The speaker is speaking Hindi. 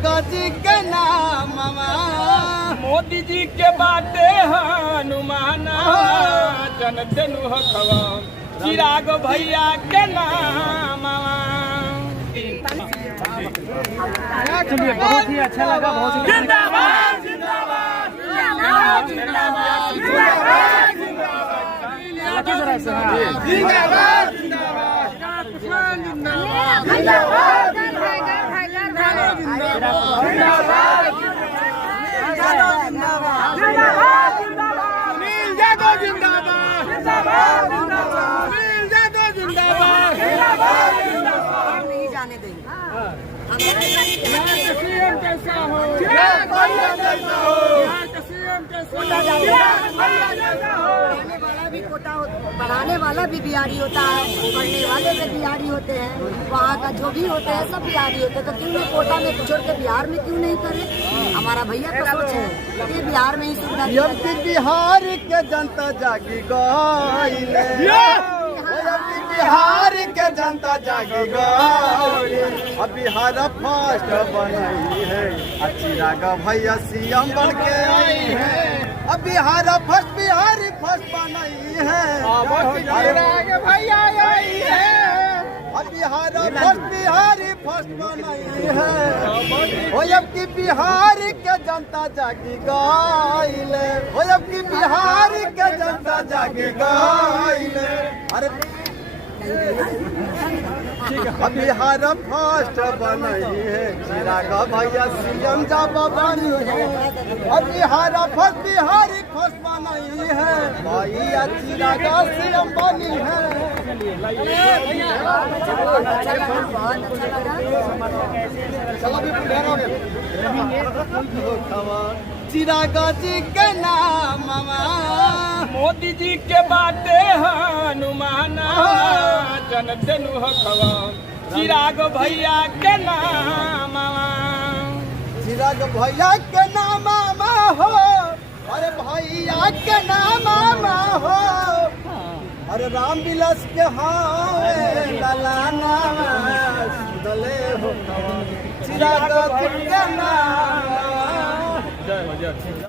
चिराग जी के नाम मोदी जी के बाटे हनुमाना जनते हवा चिराग भैया के नाम। चलिए बहुत ही अच्छा लगा, बहुत ही जिंदाबाद जिंदाबाद जिंदाबाद जिंदाबाद जिंदाबाद जिंदाबाद नहीं जाने देंगे। पढ़ाने वाला भी बिहारी होता है, पढ़ने वाले भी बिहारी होते हैं, वहाँ का जो भी होते हैं सब बिहारी होते हैं। तो क्यों नहीं कोटा में छोड़ के बिहार में क्यों नहीं करे? हमारा भैया का सोच है कि बिहार में ही सुविधा। बिहार के जनता जागी गई, बिहार के जनता जागी गई, अब बिहार फर्स्ट बनाई है, चिराग भैया सीएम बन के आई है, अब बिहार फर्स्ट बनाई है, चिराग भैया आई है, अब बिहार फर्स्ट बनाई है, हो अब की बिहार के जनता जागी गई, हो अब की बिहार के जनता जागी गई। अरे अब बिहार फर्स्ट बनाई है, चिराग भैया सीएम जब बनी है, अब बिहार फर्स्ट बनाई है, भैया चिराग सीएम बनी है। चिराग जी के नाम मोदी जी के बाटे हनुमाना जनते हवा चिराग भैया के नाम। चिराग भैया के नाम हो, अरे भैया के नाम हो, अरे राम विलास के लाना दले हो, चिराग जी के नाम।